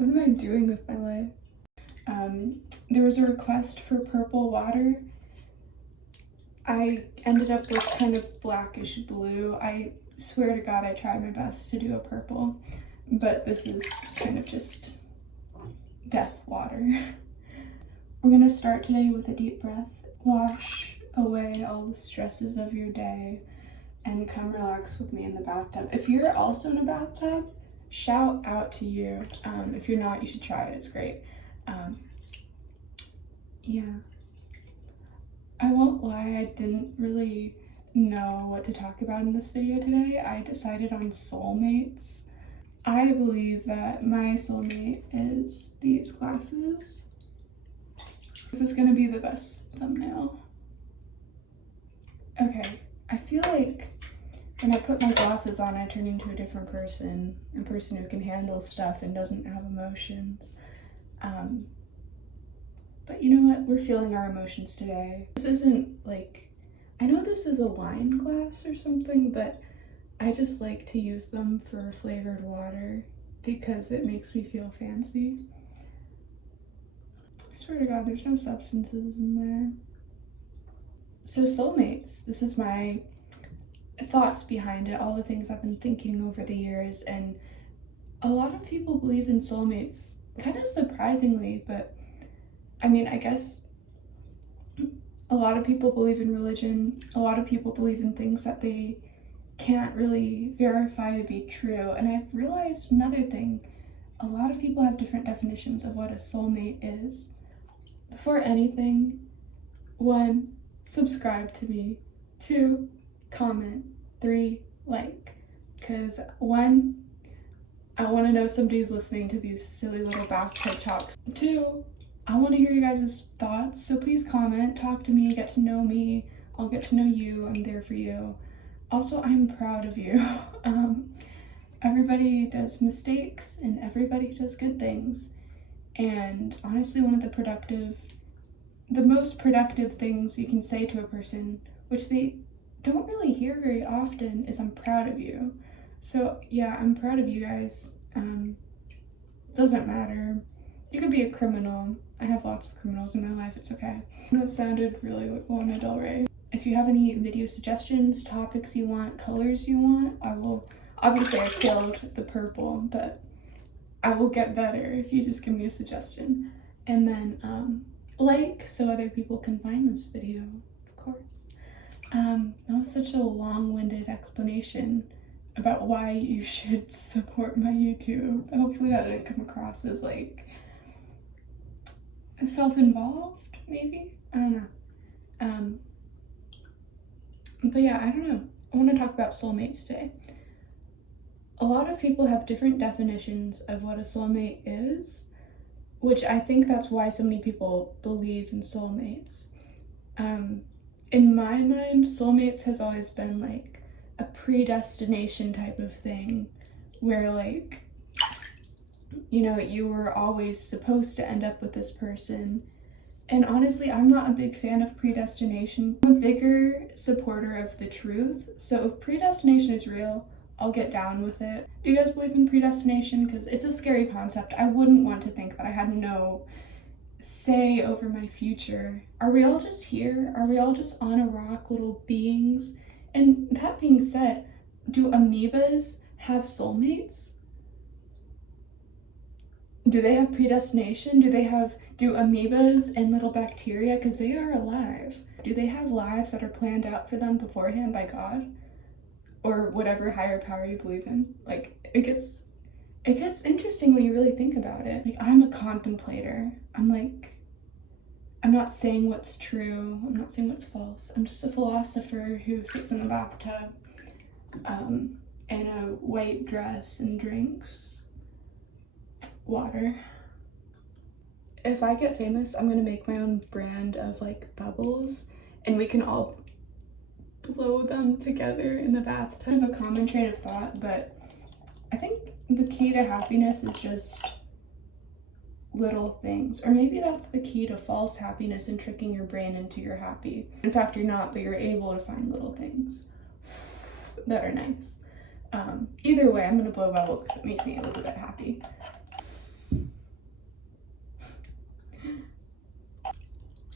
What am I doing with my life? There was a request for purple water. I ended up with kind of blackish blue. I swear to God I tried my best to do a purple, but this is kind of just death water. We're gonna start today with a deep breath. Wash away all the stresses of your day and come relax with me in the bathtub. If you're also in a bathtub, shout out to you. If you're not, you should try it. It's great. Yeah. I won't lie, I didn't really know what to talk about in this video today. I decided on soulmates. I believe that my soulmate is these glasses. This is gonna be the best thumbnail. Okay, I feel like when I put my glasses on, I turn into a different person, a person who can handle stuff and doesn't have emotions. But you know what? We're feeling our emotions today. This isn't like, I know this is a wine glass or something, but I just like to use them for flavored water because it makes me feel fancy. I swear to God, there's no substances in there. So soulmates, this is my thoughts behind it, all the things I've been thinking over the years, and a lot of people believe in soulmates, kind of surprisingly, but I mean, I guess a lot of people believe in religion, a lot of people believe in things that they can't really verify to be true, and I've realized another thing, a lot of people have different definitions of what a soulmate is. Before anything, 1, subscribe to me, 2, comment, 3, like, because 1, I want to know somebody's listening to these silly little bathtub talks. 2, I want to hear you guys' thoughts, so please comment, talk to me, get to know me, I'll get to know you, I'm there for you. Also, I'm proud of you. Everybody does mistakes and everybody does good things. And honestly, one of the most productive things you can say to a person, which they don't really hear very often, is I'm proud of you. So yeah, I'm proud of you guys. Doesn't matter. You could be a criminal. I have lots of criminals in my life, it's okay. That sounded really like Lana Del Rey. If you have any video suggestions, topics you want, colors you want, I will, obviously I killed the purple, but I will get better if you just give me a suggestion. And then like, so other people can find this video, of course. That was such a long-winded explanation about why you should support my YouTube. Hopefully that didn't come across as like self-involved, maybe? I don't know. But yeah, I don't know. I want to talk about soulmates today. A lot of people have different definitions of what a soulmate is, which I think that's why so many people believe in soulmates. In my mind, soulmates has always been like a predestination type of thing, where like, you know, you were always supposed to end up with this person. And honestly, I'm not a big fan of predestination. I'm a bigger supporter of the truth. So if predestination is real, I'll get down with it. Do you guys believe in predestination? Because it's a scary concept. I wouldn't want to think that I had no say over my future. Are we all just here? Are we all just on a rock, little beings? And that being said, do amoebas have soulmates? Do they have predestination? Do amoebas and little bacteria, because they are alive, do they have lives that are planned out for them beforehand by God? Or whatever higher power you believe in? Like, it gets interesting when you really think about it. Like, I'm a contemplator. I'm not saying what's true. I'm not saying what's false. I'm just a philosopher who sits in the bathtub in a white dress and drinks water. If I get famous, I'm gonna make my own brand of like bubbles and we can all blow them together in the bathtub. Kind of a common train of thought, but I think the key to happiness is just little things. Or maybe that's the key to false happiness and tricking your brain into you're happy. In fact, you're not, but you're able to find little things that are nice. Either way, I'm gonna blow bubbles because it makes me a little bit happy.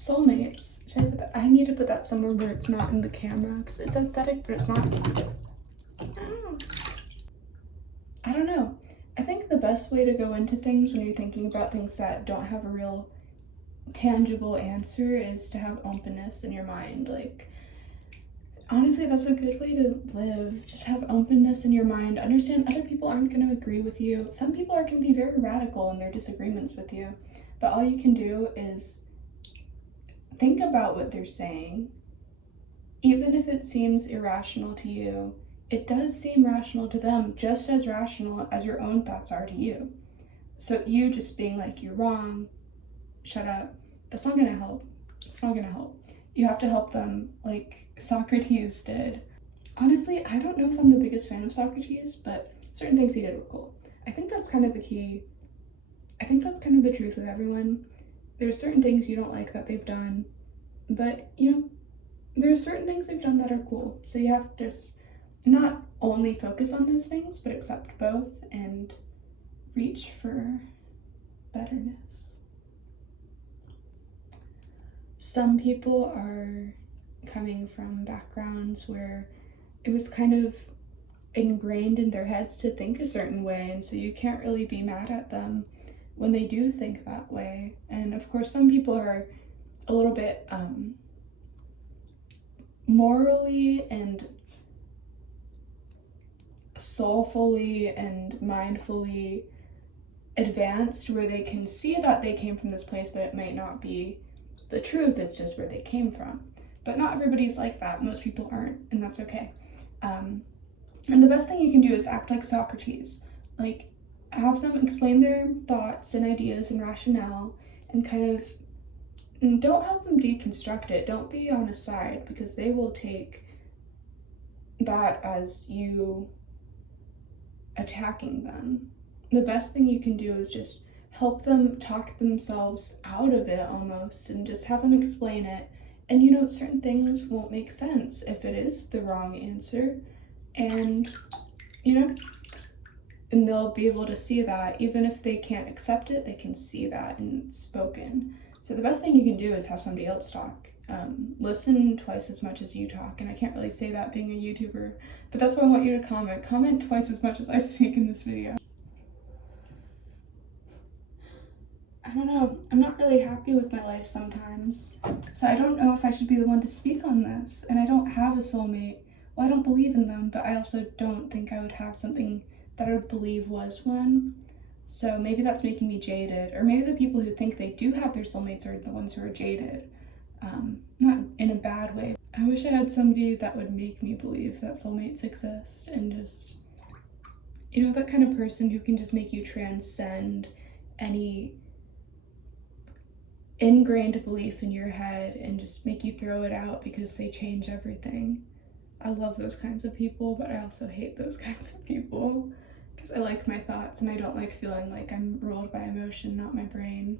Soulmates. Should I put that? I need to put that somewhere where it's not in the camera because it's aesthetic, but it's not. I don't know. I think the best way to go into things when you're thinking about things that don't have a real tangible answer is to have openness in your mind. Like, honestly, that's a good way to live. Just have openness in your mind. Understand other people aren't going to agree with you. Some people are going to be very radical in their disagreements with you. But all you can do is think about what they're saying. Even if it seems irrational to you, it does seem rational to them, just as rational as your own thoughts are to you. So you just being like, you're wrong, shut up, that's not going to help. It's not going to help. You have to help them like Socrates did. Honestly, I don't know if I'm the biggest fan of Socrates, but certain things he did were cool. I think that's kind of the key. I think that's kind of the truth with everyone. There's certain things you don't like that they've done, but, you know, there's certain things they've done that are cool. So you have to just not only focus on those things, but accept both and reach for betterness. Some people are coming from backgrounds where it was kind of ingrained in their heads to think a certain way, and so you can't really be mad at them when they do think that way. And of course, some people are a little bit morally and soulfully and mindfully advanced, where they can see that they came from this place, but it might not be the truth, it's just where they came from. But not everybody's like that. Most people aren't, and that's okay. And the best thing you can do is act like Socrates. Like, have them explain their thoughts and ideas and rationale, and kind of don't help them deconstruct it. Don't be on a side, because they will take that as you attacking them. The best thing you can do is just help them talk themselves out of it almost, and just have them explain it. And you know, certain things won't make sense if it is the wrong answer, and you know, and they'll be able to see that. Even if they can't accept it, they can see that and it's spoken. So the best thing you can do is have somebody else talk. Listen twice as much as you talk, and I can't really say that being a YouTuber, but that's why I want you to comment. Comment twice as much as I speak in this video. I don't know, I'm not really happy with my life sometimes, so I don't know if I should be the one to speak on this, and I don't have a soulmate. Well, I don't believe in them, but I also don't think I would have something that I would believe was one. So maybe that's making me jaded, or maybe the people who think they do have their soulmates are the ones who are jaded. Not in a bad way. I wish I had somebody that would make me believe that soulmates exist, and just, you know, that kind of person who can just make you transcend any ingrained belief in your head and just make you throw it out because they change everything. I love those kinds of people, but I also hate those kinds of people because I like my thoughts and I don't like feeling like I'm ruled by emotion, not my brain.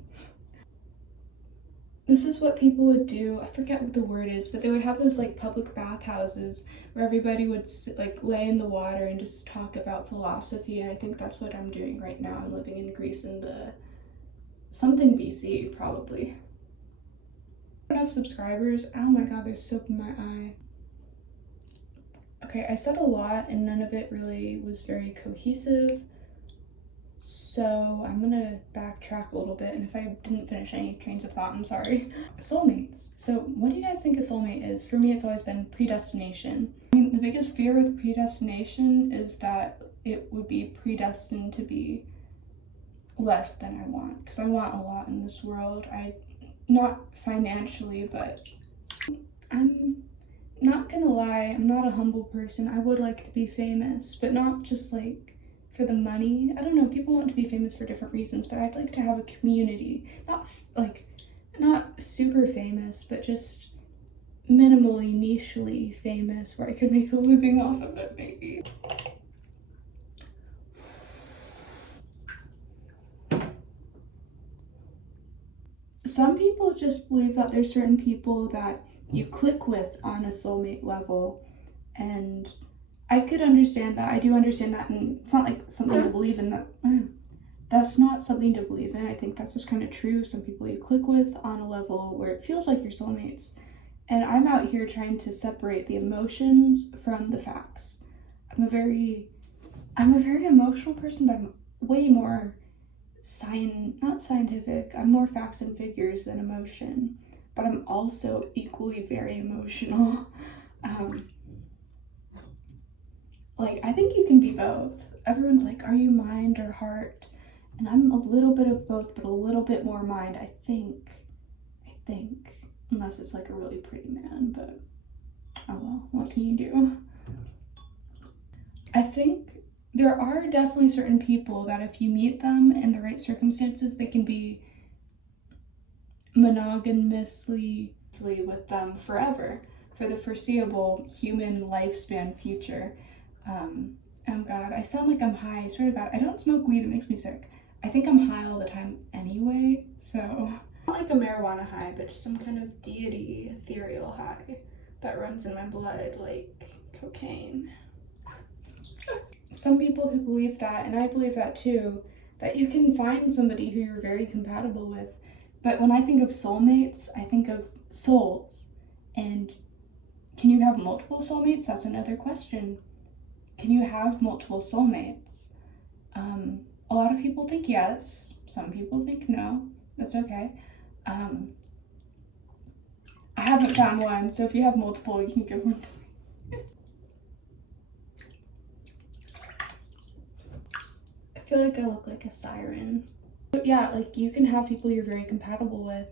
This is what people would do. I forget what the word is, but they would have those like public bathhouses where everybody would like lay in the water and just talk about philosophy. And I think that's what I'm doing right now. I'm living in Greece in the something BC, probably. I don't have subscribers. Oh my god, there's soap in my eye. Okay, I said a lot and none of it really was very cohesive. So I'm gonna backtrack a little bit, and if I didn't finish any trains of thought, I'm sorry. Soulmates. So what do you guys think a soulmate is? For me, it's always been predestination. I mean, the biggest fear with predestination is that it would be predestined to be less than I want, because I want a lot in this world. Not financially, but I'm not gonna lie, I'm not a humble person. I would like to be famous, but not just like for the money. I don't know, people want to be famous for different reasons, but I'd like to have a community. Not super famous, but just minimally, nichely famous, where I could make a living off of it, maybe. Some people just believe that there's certain people that you click with on a soulmate level, and I could understand that. I do understand that, and it's not like something I believe in, that that's not something to believe in. I think that's just kind of true. Some people you click with on a level where it feels like your soulmates. And I'm out here trying to separate the emotions from the facts. I'm a very emotional person, but I'm way more not scientific. I'm more facts and figures than emotion. But I'm also equally very emotional. Like, I think you can be both. Everyone's like, are you mind or heart? And I'm a little bit of both, but a little bit more mind, I think. Unless it's like a really pretty man, but oh well, what can you do? I think there are definitely certain people that if you meet them in the right circumstances, they can be monogamously with them forever, for the foreseeable human lifespan future. Oh God, I sound like I'm high. I swear to God, I don't smoke weed, it makes me sick. I think I'm high all the time anyway, so not like a marijuana high, but just some kind of deity, ethereal high that runs in my blood like cocaine. Some people who believe that, and I believe that too, that you can find somebody who you're very compatible with. But when I think of soulmates, I think of souls. And can you have multiple soulmates? That's another question. Can you have multiple soulmates? A lot of people think yes. Some people think no. That's okay. I haven't found one, so if you have multiple, you can give one to me. I feel like I look like a siren. But yeah, like you can have people you're very compatible with,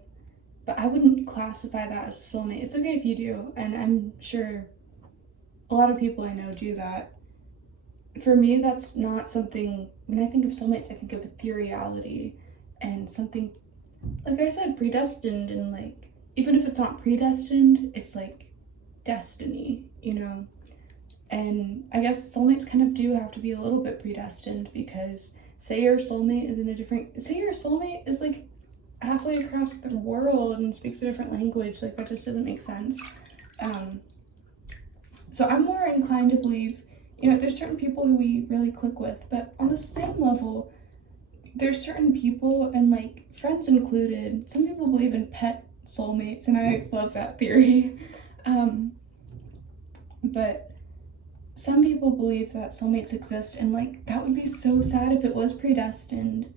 but I wouldn't classify that as a soulmate. It's okay if you do, and I'm sure a lot of people I know do that. For me, that's not something, when I think of soulmates, I think of ethereality and something, like I said, predestined, and like, even if it's not predestined, it's like destiny, you know? And I guess soulmates kind of do have to be a little bit predestined, because say your soulmate is like halfway across the world and speaks a different language, like that just doesn't make sense. So I'm more inclined to believe, you know, there's certain people who we really click with, but on the same level, there's certain people, and like friends included, some people believe in pet soulmates, and I love that theory. But some people believe that soulmates exist, and like that would be so sad if it was predestined.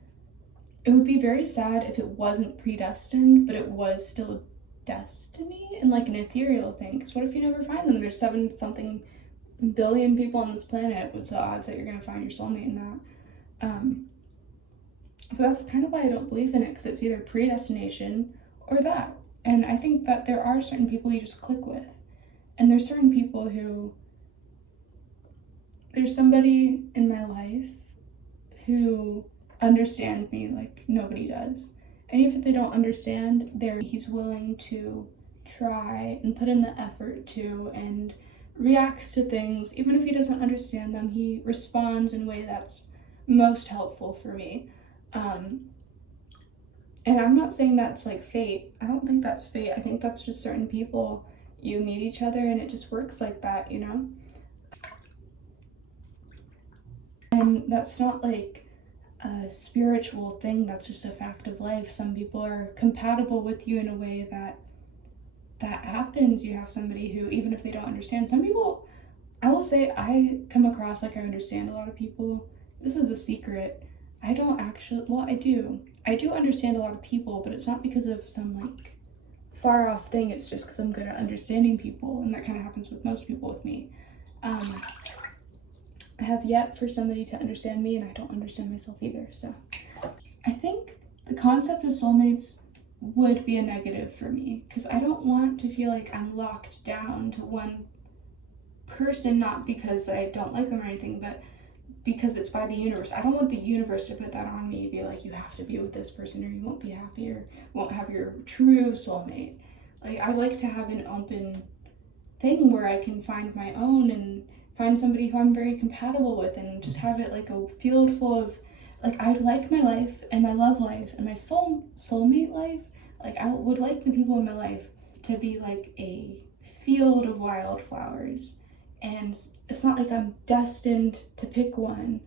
It would be very sad if it wasn't predestined, but it was still destiny and like an ethereal thing. Because what if you never find them? There's 7-something billion people on this planet. What's the odds that you're gonna find your soulmate in that? So that's kind of why I don't believe in it, because it's either predestination or that. And I think that there are certain people you just click with, and there's certain people who, there's somebody in my life who understands me like nobody does. And even if they don't understand, he's willing to try and put in the effort to, and reacts to things. Even if he doesn't understand them, he responds in a way that's most helpful for me. And I'm not saying that's like fate. I don't think that's fate. I think that's just certain people. You meet each other and it just works like that, you know? And that's not like a spiritual thing, that's just a fact of life. Some people are compatible with you in a way that happens. You have somebody who, even if they don't understand, some people, I will say, I come across like I understand a lot of people. This is a secret. I don't actually, well, I do understand a lot of people, but it's not because of some like far off thing. It's just because I'm good at understanding people, and that kind of happens with most people with me. I have yet for somebody to understand me, and I don't understand myself either. So I think the concept of soulmates would be a negative for me, because I don't want to feel like I'm locked down to one person, not because I don't like them or anything, but because it's by the universe. I don't want the universe to put that on me, be like, you have to be with this person or you won't be happy, or won't have your true soulmate. Like, I like to have an open thing where I can find my own and find somebody who I'm very compatible with, and just have it like a field full of, like, I like my life and my love life and my soulmate life. Like, I would like the people in my life to be like a field of wildflowers. And it's not like I'm destined to pick one.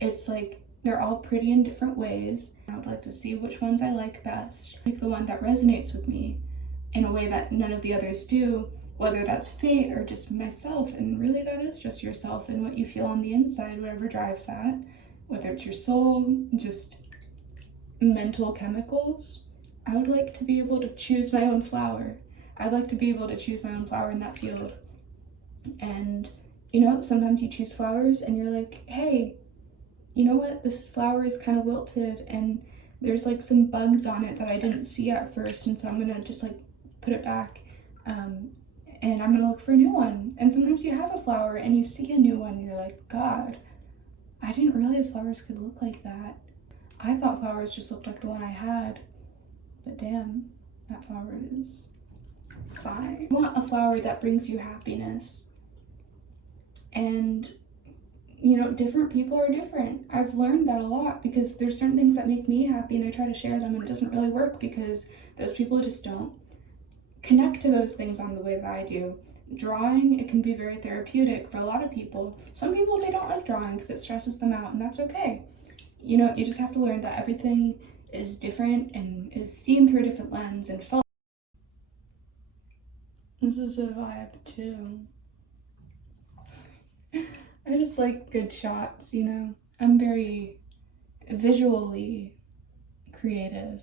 It's like They're all pretty in different ways. I would like to see which ones I like best. Pick the one that resonates with me in a way that none of the others do, whether that's fate or just myself. And really that is just yourself and what you feel on the inside, whatever drives that. Whether it's your soul, just mental chemicals. I would like to be able to choose my own flower. I'd like to be able to choose my own flower in that field. And, sometimes you choose flowers and you're like, hey, you know what, this flower is kind of wilted and there's like some bugs on it that I didn't see at first, and so I'm gonna just like put it back, and I'm gonna look for a new one. And sometimes you have a flower and you see a new one and you're like, God, I didn't realize flowers could look like that. I thought flowers just looked like the one I had, but damn, that flower is fine. You want a flower that brings you happiness. And different people are different. I've learned that a lot because there's certain things that make me happy and I try to share them and it doesn't really work because those people just don't connect to those things on the way that I do. Drawing, it can be very therapeutic for a lot of people. Some people, they don't like drawing because it stresses them out, and that's okay. You just have to learn that everything is different and is seen through a different lens and felt. This is a vibe too. I just like good shots, I'm very visually creative.